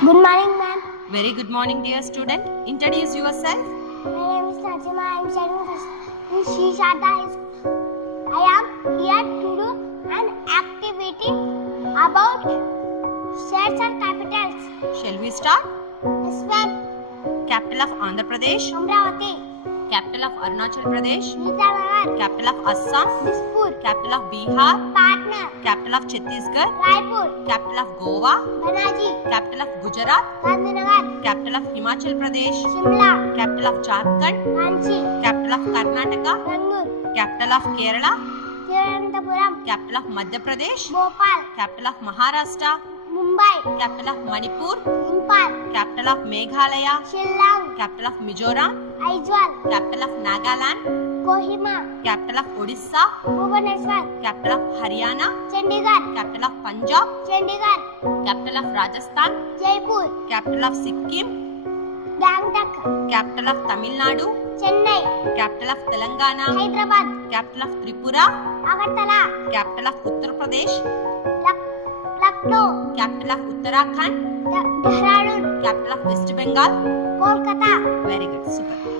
Good morning, ma'am. Very good morning, dear student. Introduce yourself. My name is Najima. I am studying in Sri Sharda High School. I am here to do an activity about states and capitals. Shall we start? Yes, ma'am. Capital of Andhra Pradesh, Amravati, capital of Arunachal Pradesh, Itanagar, capital of Assam, Dispur, capital of Bihar, Patna, capital of Chhattisgarh, Raipur, capital of Goa, Panaji, capital of Gujarat, Gandhinagar, capital of Himachal Pradesh, Shimla, capital of Jharkhand, Ranchi, capital of Karnataka, Bangalore, capital of Kerala, Thiruvananthapuram, capital of Madhya Pradesh, Bhopal, capital of Maharashtra, Mumbai, capital of Manipur, Impal, capital of Meghalaya, Shillong, capital of Mizoram, Aizawl, capital of Nagaland, Kohima, capital of Odisha, Bhubaneswar, capital of Haryana, Chandigarh, capital of Punjab, Chandigarh, capital of Rajasthan, Jaipur, capital of Sikkim, Gangtok, capital of Tamil Nadu, Chennai, capital of Telangana, Hyderabad, capital of Tripura, Agartala, capital of Uttar Pradesh, Lucknow, capital of Uttarakhand, Dehradun, capital of West Bengal. Kolkata. Very good, super.